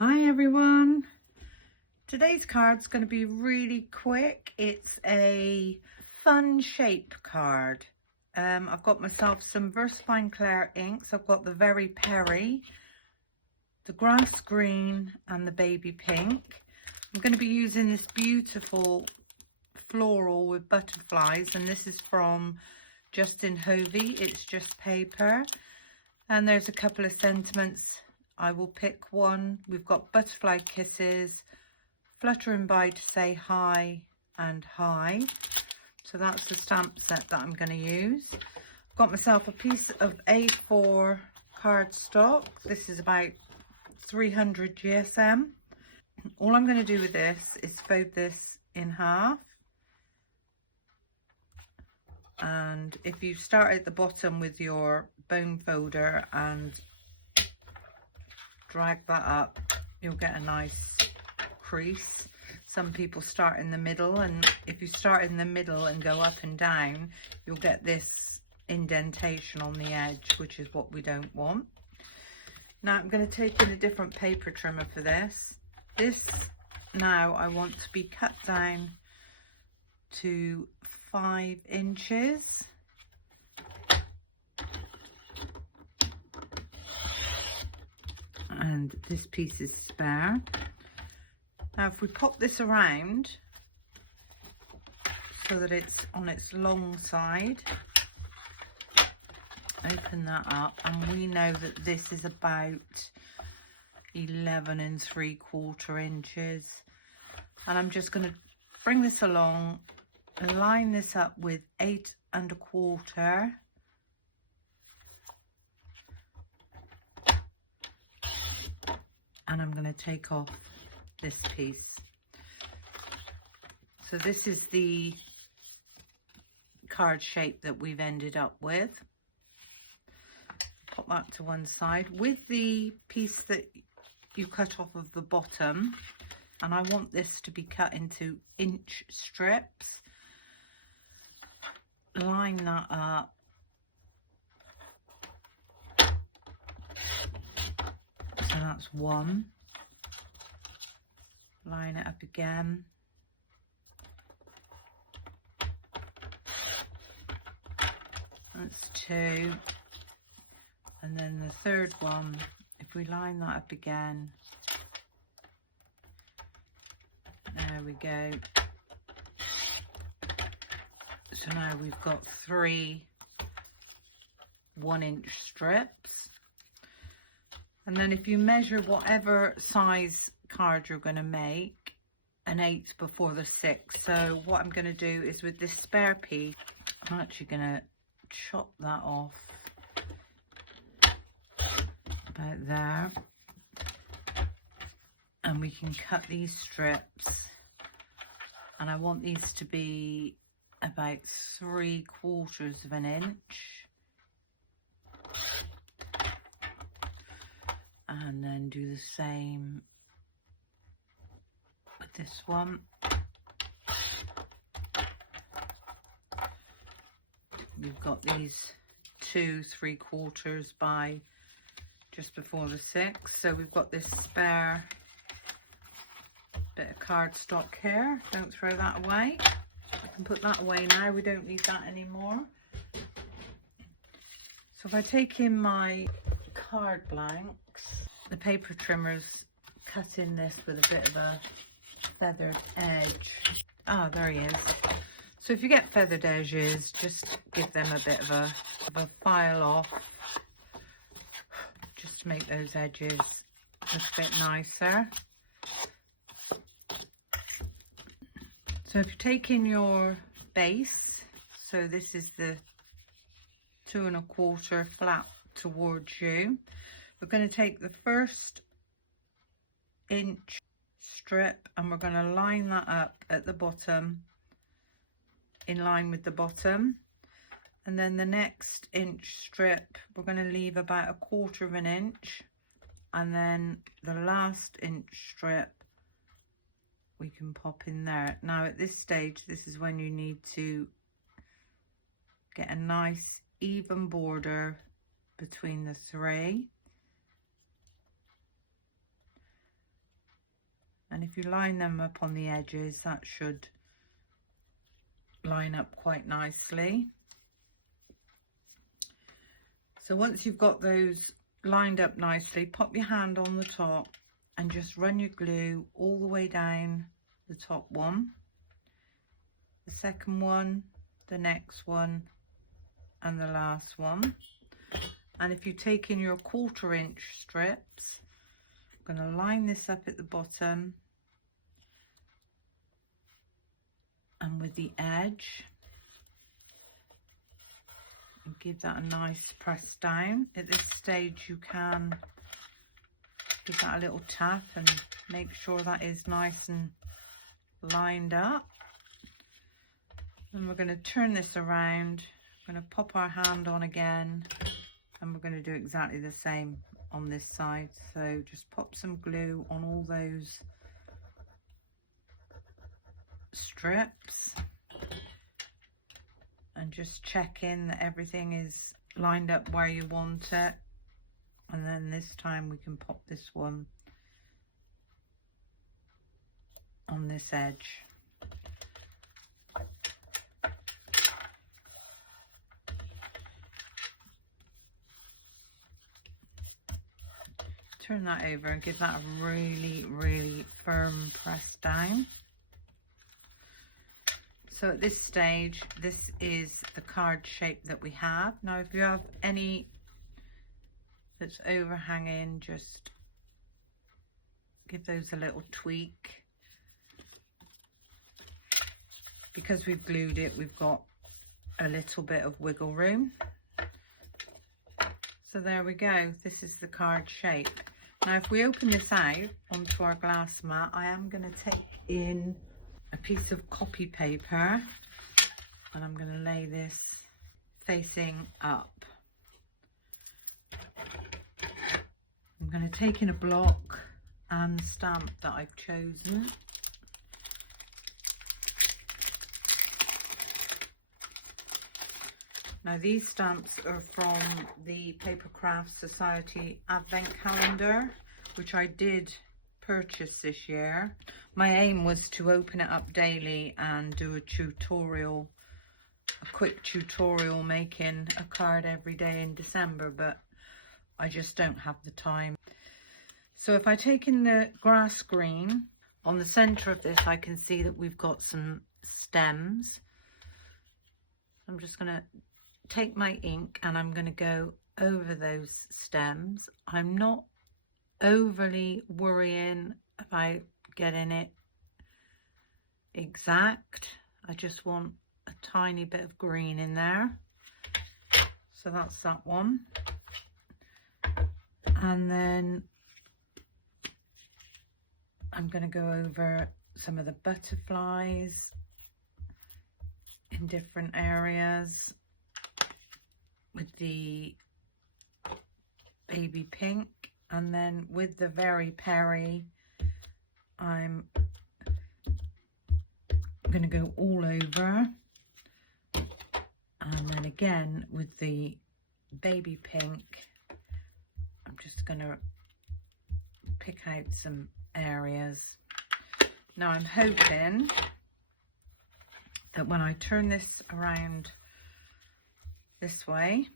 Hi everyone. Today's card's going to be really quick. It's a fun shape card. I've got myself some VersaFine Clair inks. I've got the Very Perry, the grass green and the baby pink. I'm going to be using this beautiful floral with butterflies, and this is from Justin Hovey. It's just paper, and there's a couple of sentiments. I will pick one. We've got butterfly kisses, fluttering by to say hi and hi. So that's the stamp set that I'm going to use. I've got myself a piece of A4 cardstock. This is about 300 GSM. All I'm going to do with this is fold this in half. And if you start at the bottom with your bone folder and drag that up, you'll get a nice crease. Some people start in the middle, and if you start in the middle and go up and down, you'll get this indentation on the edge, which is what we don't want. Now I'm going to take in a different paper trimmer for this. This now I want to be cut down to 5 inches. And this piece is spare. Now if we pop this around so that it's on its long side, open that up, and we know that this is about 11 3/4 inches. And I'm just going to bring this along, line this up with 8 1/4. And I'm going to take off this piece. So this is the card shape that we've ended up with. Pop that to one side with the piece that you cut off of the bottom, and I want this to be cut into inch strips. Line that up. So that's one. Line it up again. That's 2. And then the third one, if we line that up again, there we go. So now we've got 3 1-inch strips. And then if you measure whatever size card you're going to make, an 8 before the 6. So what I'm going to do is, with this spare piece, I'm actually going to chop that off about there, and we can cut these strips, and I want these to be about 3/4 of an inch, and then do the same with this one. We've got these 2 3/4 by just before the 6. So we've got this spare bit of cardstock here. Don't throw that away. I can put that away now. We don't need that anymore. So if I take in my card blanks, the paper trimmer's cutting this with a bit of a feathered edge. Ah, there he is. So if you get feathered edges, just give them a bit of a file off, just to make those edges look a bit nicer. So if you take in your base, so this is the 2 1/4 flat towards you, we're going to take the first inch strip and we're going to line that up at the bottom, in line with the bottom, and then the next inch strip we're going to leave about 1/4 inch, and then the last inch strip we can pop in there. Now at this stage, this is when you need to get a nice even border between the 3. And if you line them up on the edges, that should line up quite nicely. So once you've got those lined up nicely, pop your hand on the top and just run your glue all the way down the top one, the second one, the next one, and the last one. And if you take in your 1/4 inch strips, I'm going to line this up at the bottom and with the edge, and give that a nice press down. At this stage you can give that a little tap and make sure that is nice and lined up. And we're going to turn this around, we're going to pop our hand on again, and we're going to do exactly the same on this side. So just pop some glue on all those strips and just check in that everything is lined up where you want it. And then this time we can pop this one on this edge. Turn that over and give that a really firm press down. So at this stage, this is the card shape that we have. Now if you have any that's overhanging, just give those a little tweak. Because we've glued it, we've got a little bit of wiggle room. So there we go, this is the card shape. Now if we open this out onto our glass mat, I am going to take in a piece of copy paper and I'm going to lay this facing up. I'm going to take in a block and stamp that I've chosen. Now these stamps are from the Paper Craft Society Advent Calendar, which I did purchase this year. My aim was to open it up daily and do a tutorial, a quick tutorial making a card every day in December, but I just don't have the time. So if I take in the grass green, on the center of this I can see that we've got some stems. I'm just going to take my ink and I'm going to go over those stems. I'm not overly worrying about getting it exact. I just want a tiny bit of green in there. So that's that one. And then I'm going to go over some of the butterflies in different areas with the baby pink, and then with the Very Perry I'm going to go all over, and then again with the baby pink I'm just going to pick out some areas. Now I'm hoping that when I turn this around this way,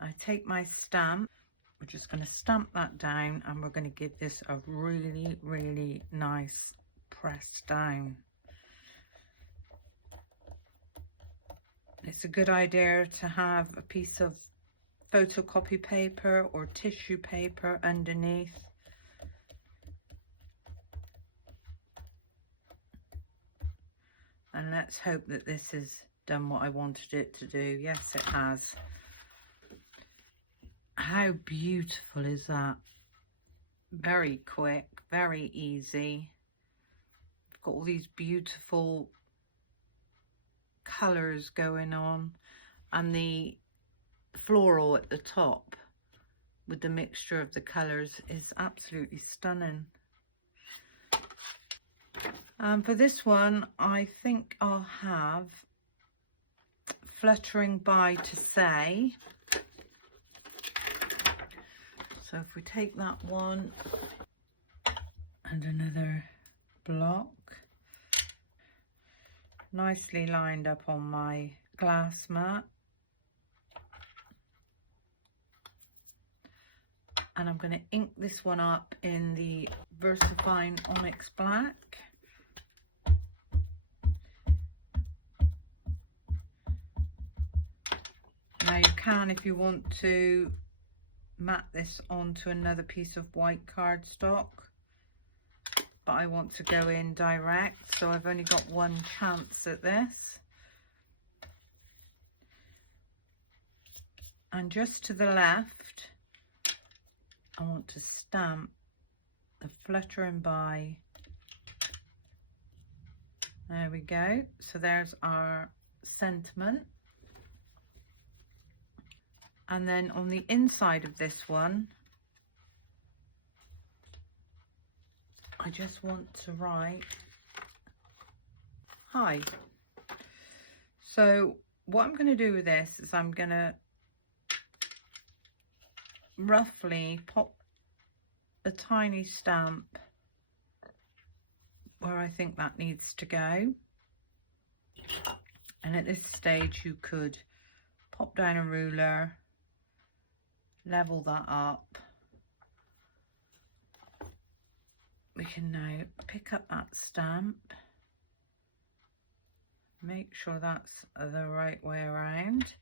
I take my stamp, we're just going to stamp that down and we're going to give this a really nice press down. It's a good idea to have a piece of photocopy paper or tissue paper underneath. And let's hope that this has done what I wanted it to do. Yes, it has. How beautiful is that? Very quick, very easy. We've got all these beautiful colours going on, and the floral at the top with the mixture of the colours is absolutely stunning. For this one, I think I'll have Fluttering By to Say. So if we take that one And another block. Nicely lined up on my glass mat. And I'm going to ink this one up in the VersaFine Onyx Black. Now you can, if you want to, mat this onto another piece of white cardstock, but I want to go in direct, so I've only got one chance at this. And just to the left, I want to stamp the fluttering by. There we go. So there's our sentiment. And then on the inside of this one, I just want to write hi. So what I'm going to do with this is I'm going to roughly pop a tiny stamp where I think that needs to go. And at this stage you could pop down a ruler, level that up. We can now pick up that stamp, make sure that's the right way around.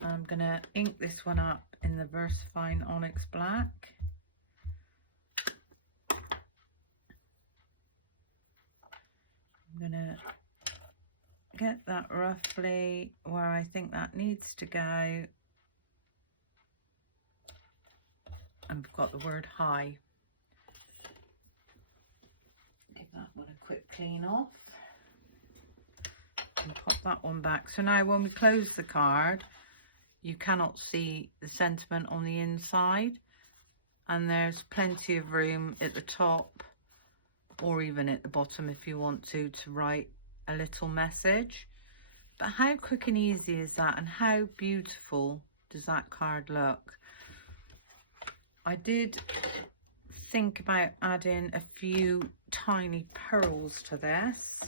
I'm going to ink this one up in the VersaFine Onyx Black. I'm going to get that roughly where I think that needs to go. And I've got the word hi. Give that one a quick clean off. And pop that one back. So now when we close the card, you cannot see the sentiment on the inside, and there's plenty of room at the top or even at the bottom if you want to write a little message. But how quick and easy is that, and how beautiful does that card look? I did think about adding a few tiny pearls to this.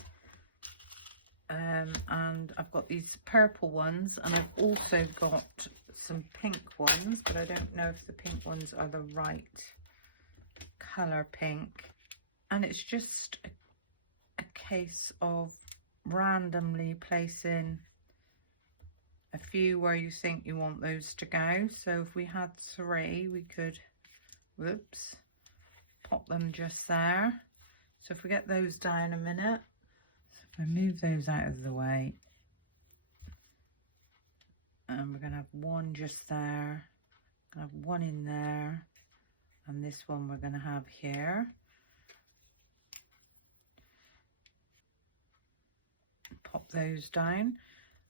And I've got these purple ones, and I've also got some pink ones, but I don't know if the pink ones are the right colour pink. And it's just a case of randomly placing a few where you think you want those to go. So if we had 3, we could, whoops, pop them just there. So if we get those down a minute, I move those out of the way, and we're going to have one just there, going to have one in there, and this one we're going to have here. Pop those down.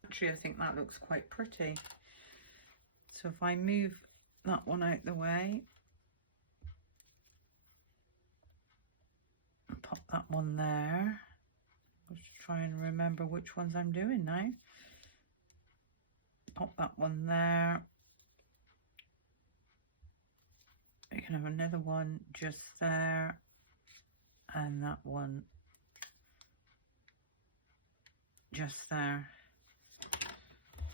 Actually, I think that looks quite pretty. So if I move that one out the way, pop that one there. Let's try and remember which ones I'm doing now. Pop that one there. You can have another one just there, and that one just there.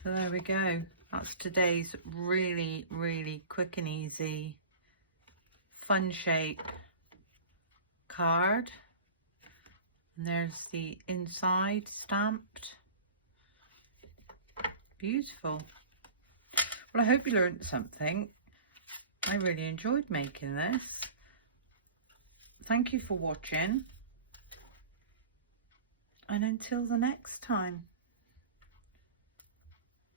So there we go. That's today's really, really quick and easy fun shape card. And there's the inside stamped. Beautiful. Well, I hope you learned something. I really enjoyed making this. Thank you for watching. And until the next time.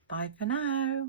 Bye for now.